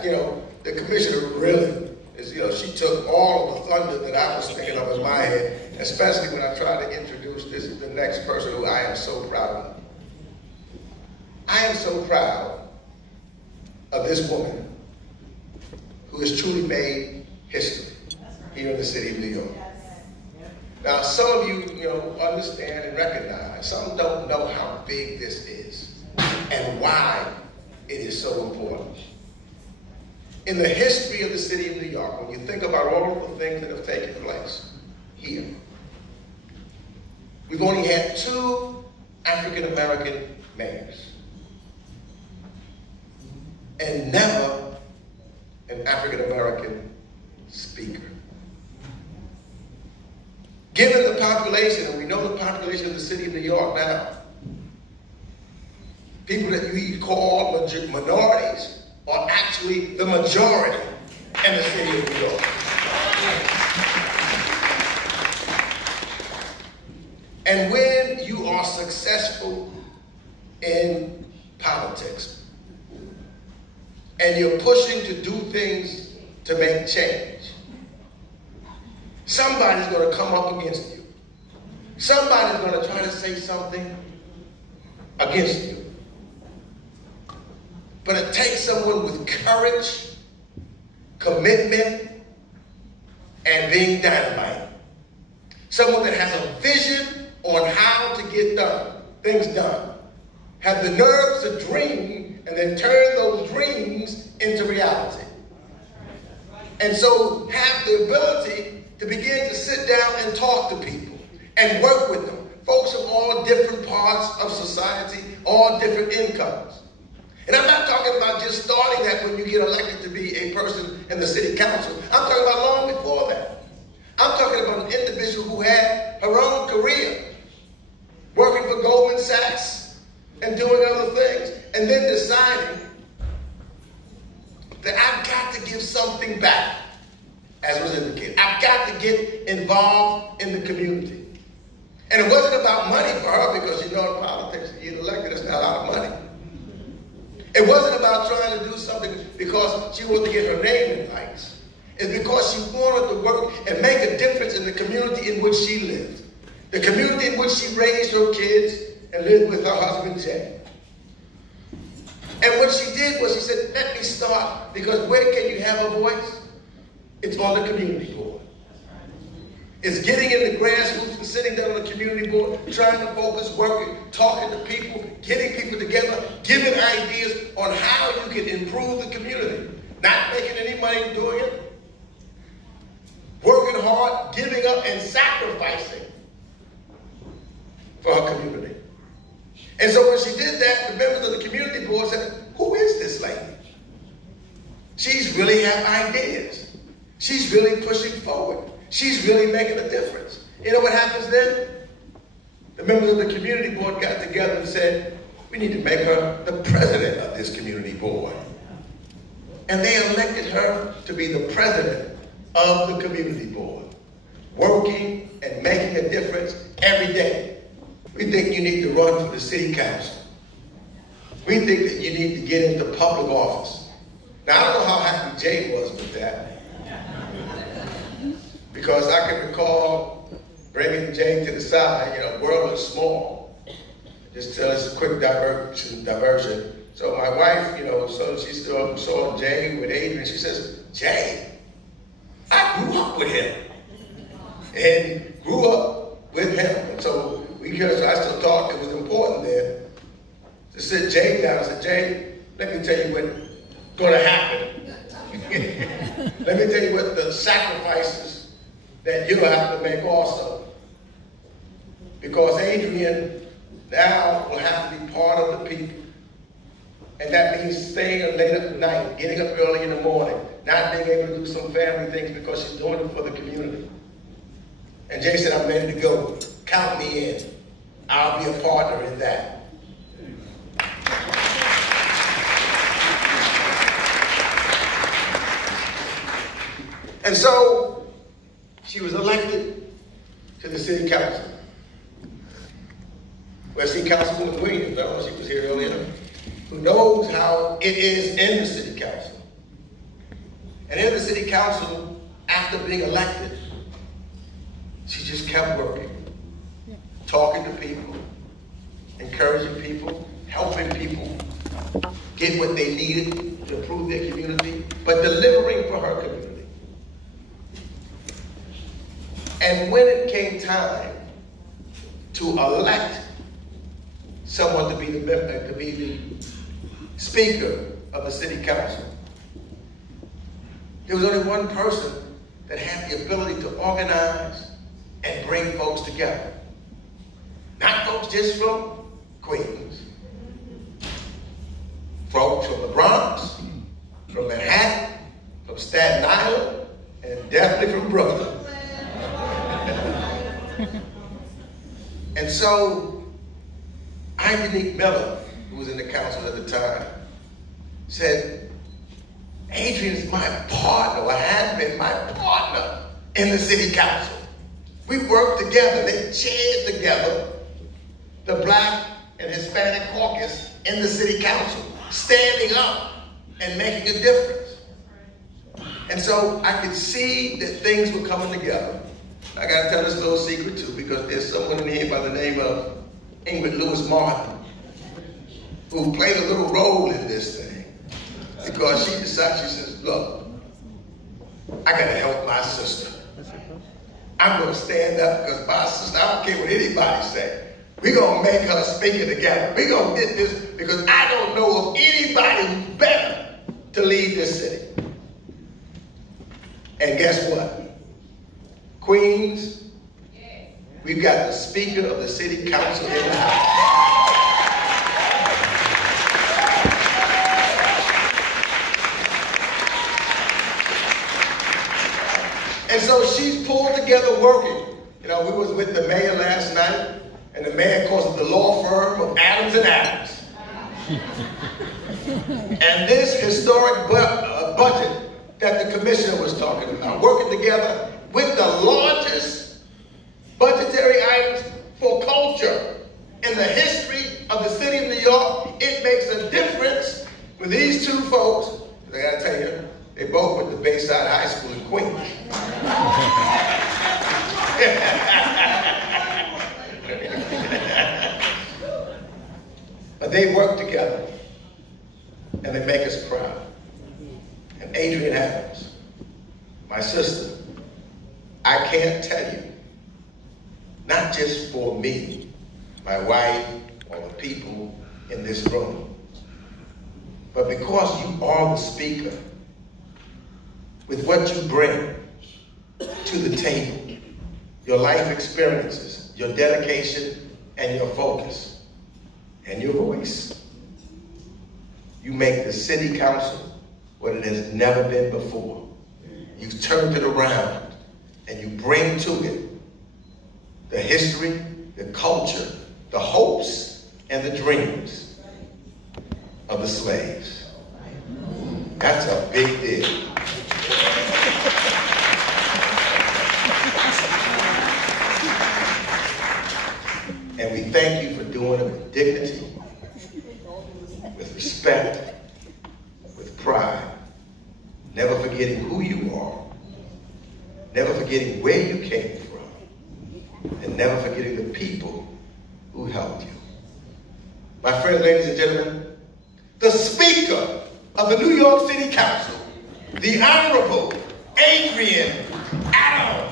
The commissioner really is, she took all of the thunder that I was thinking of in my head, especially when I tried to introduce the next person who I am so proud of. I am so proud of this woman who has truly made history here in the city of New York. Now, some of you, understand and recognize. Some don't know how big this is and why it is so important. In the history of the city of New York, when you think about all of the things that have taken place here, we've only had 2 African-American mayors and never an African-American speaker. Given the population, and we know the population of the city of New York now, people that we call minorities are actually the majority in the city of New York. And when you are successful in politics and you're pushing to do things to make change, somebody's going to come up against you. Somebody's going to try to say something against you. But it takes someone with courage, commitment, and being dynamite. Someone that has a vision on how to get things done. Have the nerves to dream and then turn those dreams into reality. And so have the ability to begin to sit down and talk to people and work with them. Folks of all different parts of society, all different incomes. And I'm not talking about just starting that when you get elected to be a person in the city council. I'm talking about long before that. I'm talking about an individual who had her own career, working for Goldman Sachs and doing other things, and then deciding that I've got to give something back, as was indicated. I've got to get involved in the community. And it wasn't about money for her, because in politics, you get elected, it's not a lot of money. It wasn't about trying to do something because she wanted to get her name in lights. It's because she wanted to work and make a difference in the community in which she lived. The community in which she raised her kids and lived with her husband, Jay. And what she did was she said, let me start, because where can you have a voice? It's on the community board. It's getting in the grassroots and sitting down on the community board, trying to focus, working, talking to people, getting people together, giving ideas on how you can improve the community. Not making any money doing it. Working hard, giving up, and sacrificing for her community. And so when she did that, the members of the community board said, who is this lady? She's really have ideas. She's really pushing forward. She's really making a difference. You know what happens then? The members of the community board got together and said, we need to make her the president of this community board. And they elected her to be the president of the community board, working and making a difference every day. We think you need to run for the city council. We think that you need to get into public office. Now, I don't know how happy Jay was with that, because I can recall bringing Jay to the side. World is small. Just tell us a quick diversion. So my wife, so she still saw Jay with Adrienne. She says, Jay, I grew up with him and grew up with him. And so I still talk. It was important there to sit Jay down and say, Jay, let me tell you what's going to happen. Let me tell you what the sacrifices that you'll have to make also. Because Adrienne now will have to be part of the people. And that means staying late at night, getting up early in the morning, not being able to do some family things because she's doing it for the community. And Jay said, I'm ready to go. Count me in. I'll be a partner in that. And so she was elected to the city council. Well, city councilwoman Williams, I don't know if she was here earlier, who knows how it is in the city council. And in the city council, after being elected, she just kept working, talking to people, encouraging people, helping people get what they needed to improve their community, but delivering for her community. And when it came time to elect someone to be the speaker of the city council, there was only one person that had the ability to organize and bring folks together. Not folks just from Queens, folks from the Bronx, from Manhattan, from Staten Island, and definitely from Brooklyn. And so, Adrienne Miller, who was in the council at the time, said, Adrienne is my partner, or had been my partner in the city council. We worked together, they chaired together the Black and Hispanic caucus in the city council, standing up and making a difference. And so I could see that things were coming together. I got to tell this little secret too, because there's someone in here by the name of Ingrid Lewis Martin, who played a little role in this thing. Because she decided, she says, look, I got to help my sister. I'm going to stand up because my sister, I don't care what anybody say. We're going to make her speaker together. We're going to get this because I don't know of anybody who's better to lead this city. And guess what? Queens, we've got the speaker of the city council in the house. And so she's pulled together working. You know, we was with the mayor last night, and the mayor, of course, is the law firm of Adams and Adams. And this historic budget that the commissioner was talking about, working together with the largest budgetary items for culture in the history of the city of New York, it makes a difference with these two folks. I gotta tell you, they both went to Bayside High School in Queens. But they work together and they make us proud. And Adrienne Adams, my sister, I can't tell you, not just for me, my wife, or the people in this room, but because you are the speaker, with what you bring to the table, your life experiences, your dedication, and your focus, and your voice, you make the city council what it has never been before. You've turned it around, and you bring to it the history, the culture, the hopes, and the dreams of the slaves. That's a big deal. And we thank you for doing it with dignity, with respect, with pride, never forgetting who you are, never forgetting where you came from, and never forgetting the people who helped you. My friends, ladies and gentlemen, the Speaker of the New York City Council, the Honorable Adrienne Adams.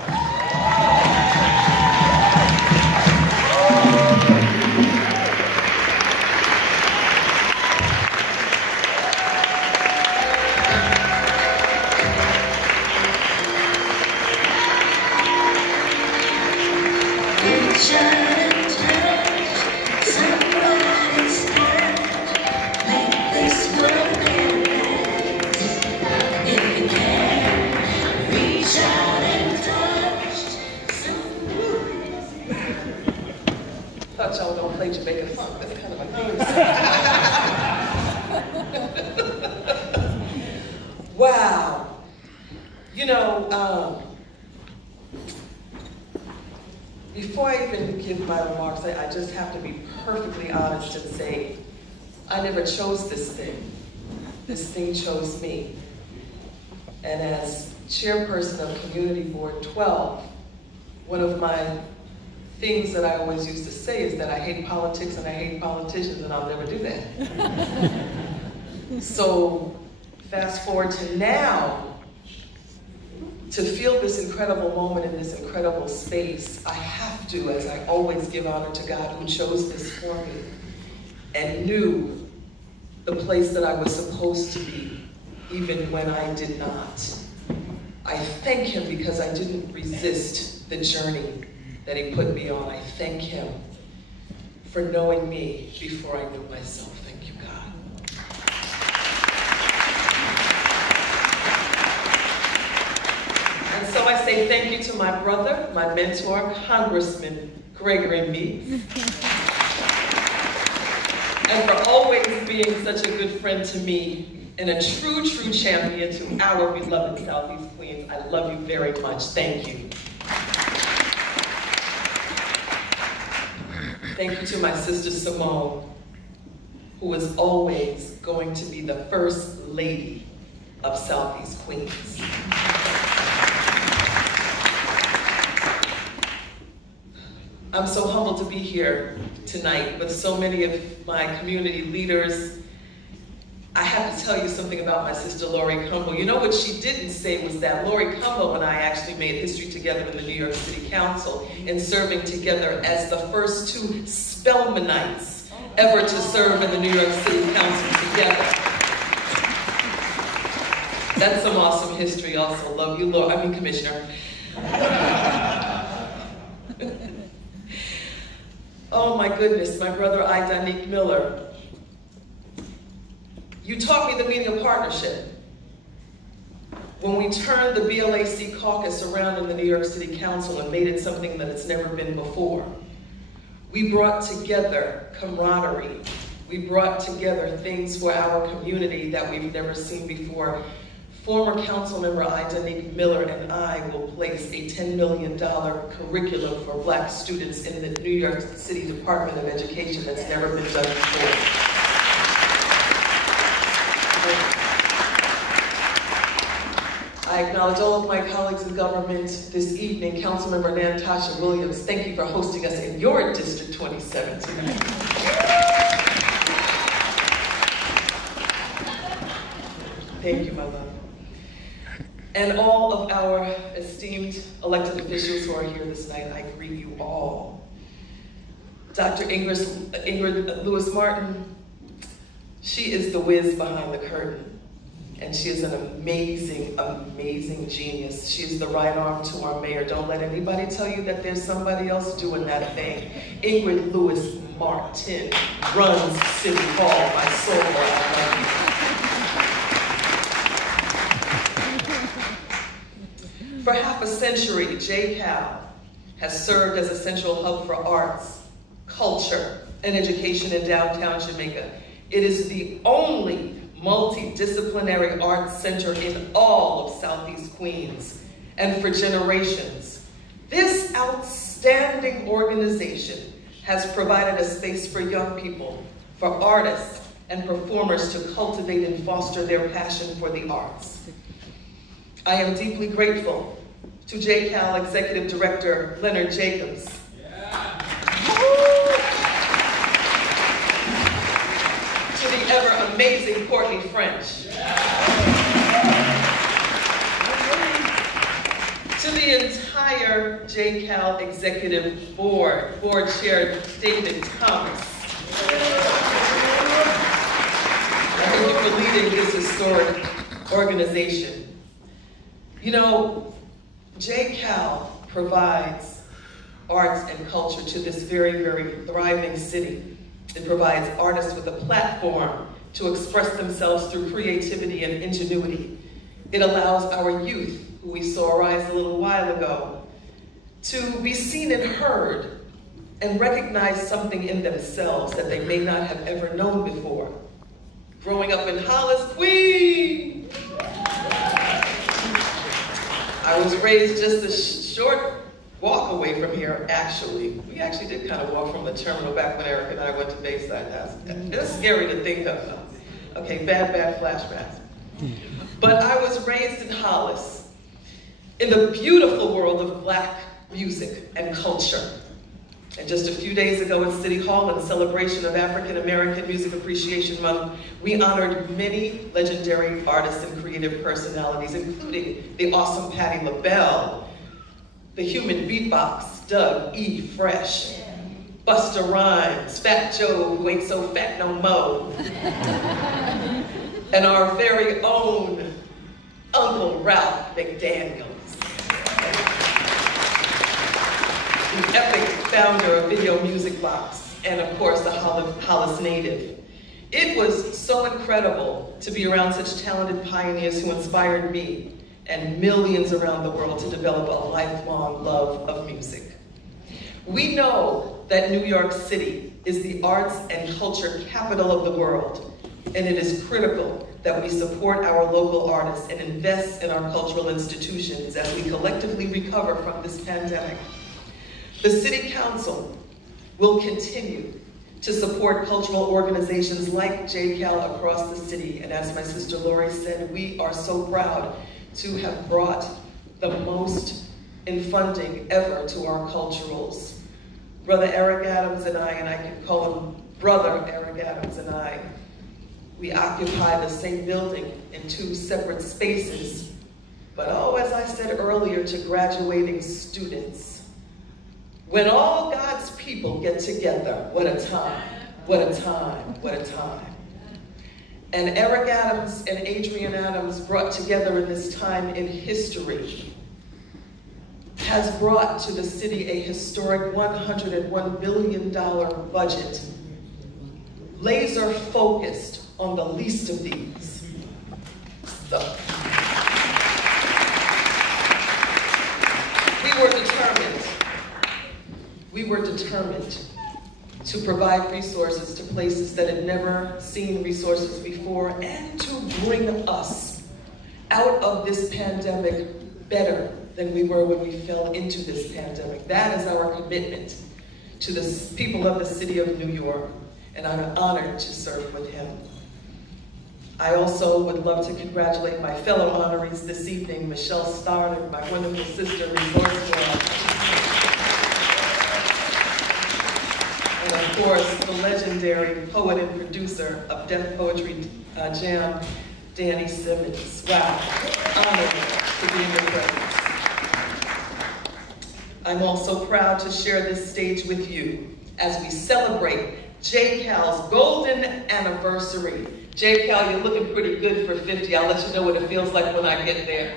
Y'all don't play Jamaican funk. That's kind of a theme. Wow. You know, before I even give my remarks, I just have to be perfectly honest and say, I never chose this thing. This thing chose me. And as chairperson of Community Board 12, one of my things that I always used to say is that I hate politics and I hate politicians, and I'll never do that. So fast forward to now, to feel this incredible moment in this incredible space, I have to, as I always give honor to God who chose this for me and knew the place that I was supposed to be, even when I did not. I thank him because I didn't resist the journey that he put me on. I thank him for knowing me before I knew myself. Thank you, God. And so I say thank you to my brother, my mentor, Congressman Gregory Meeks, and for always being such a good friend to me and a true, true champion to our beloved Southeast Queens. I love you very much. Thank you. Thank you to my sister Simone, who is always going to be the first lady of Southeast Queens. I'm so humbled to be here tonight with so many of my community leaders. I have to tell you something about my sister Lori Cumbo. You know what she didn't say was that Lori Cumbo and I actually made history together in the New York City Council in serving together as the first two Spelmanites ever to serve in the New York City Council together. That's some awesome history also. Love you, Lori. I mean, Commissioner. Oh my goodness, my brother Adrienne Miller. You taught me the meaning of partnership. When we turned the BLAC caucus around in the New York City Council and made it something that it's never been before, we brought together camaraderie. We brought together things for our community that we've never seen before. Former council member Adrienne Miller and I will place a $10 million curriculum for Black students in the New York City Department of Education that's never been done before. I acknowledge all of my colleagues in government this evening. Councilmember Natasha Williams, thank you for hosting us in your District 27 tonight. Thank you, my love. And all of our esteemed elected officials who are here this night, I greet you all. Dr. Ingrid Lewis-Martin, she is the whiz behind the curtain. And she is an amazing, amazing genius. She is the right arm to our mayor. Don't let anybody tell you that there's somebody else doing that thing. Ingrid Lewis-Martin runs City Hall, my soul. I love you. For half a century, Jcal has served as a central hub for arts, culture, and education in downtown Jamaica. It is the only multidisciplinary arts center in all of Southeast Queens, and for generations. This outstanding organization has provided a space for young people, for artists and performers to cultivate and foster their passion for the arts. I am deeply grateful to Jcal Executive Director Leonard Jacobs. To the ever amazing Courtney French. To the entire Jcal Executive Board Chair David Thomas. Thank you for leading this historic organization. You know, Jcal provides arts and culture to this very, very thriving city. It provides artists with a platform to express themselves through creativity and ingenuity. It allows our youth, who we saw rise a little while ago, to be seen and heard and recognize something in themselves that they may not have ever known before. Growing up in Hollis, Queen! I was raised just a short walk away from here, actually. We actually did kind of walk from the terminal back when Eric and I went to Bayside. That's scary to think of. Okay, bad flashbacks. But I was raised in Hollis, in the beautiful world of Black music and culture. And just a few days ago at City Hall, in celebration of African American Music Appreciation Month, we honored many legendary artists and creative personalities, including the awesome Patti LaBelle, the human beatbox, Doug E. Fresh, Busta Rhymes, Fat Joe, who ain't so fat no mo, and our very own Uncle Ralph McDaniels, the epic founder of Video Music Box, and of course the Hollis native. It was so incredible to be around such talented pioneers who inspired me and millions around the world to develop a lifelong love of music. We know that New York City is the arts and culture capital of the world, and it is critical that we support our local artists and invest in our cultural institutions as we collectively recover from this pandemic. The City Council will continue to support cultural organizations like Jcal across the city, and as my sister Lori said, we are so proud to have brought the most in funding ever to our culturals. Brother Eric Adams and I can call him Brother Eric Adams and I, we occupy the same building in two separate spaces. But oh, as I said earlier to graduating students, when all God's people get together, what a time, what a time, what a time. And Eric Adams and Adrienne Adams brought together in this time in history has brought to the city a historic $101 billion budget, laser focused on the least of these. So, we were determined to provide resources to places that had never seen resources before and to bring us out of this pandemic better than we were when we fell into this pandemic. That is our commitment to the people of the city of New York, and I'm honored to serve with him. I also would love to congratulate my fellow honorees this evening, Michelle Starner, my wonderful sister, resourceful. And of course, the legendary poet and producer of Def Poetry Jam, Danny Simmons. Wow, honored to be in your presence. I'm also proud to share this stage with you as we celebrate Jcal's golden anniversary. Jcal, you're looking pretty good for 50. I'll let you know what it feels like when I get there.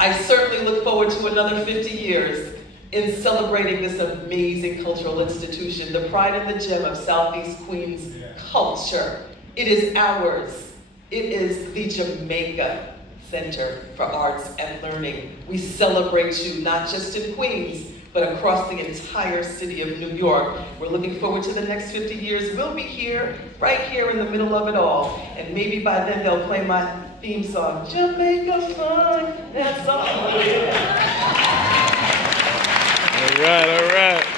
I certainly look forward to another 50 years in celebrating this amazing cultural institution, the pride and the gem of Southeast Queens culture. It is ours. It is the Jamaica Center for Arts and Learning. We celebrate you not just in Queens, but across the entire city of New York. We're looking forward to the next 50 years. We'll be here, right here in the middle of it all. And maybe by then they'll play my theme song, Jamaica Fun, that's all. All right, all right.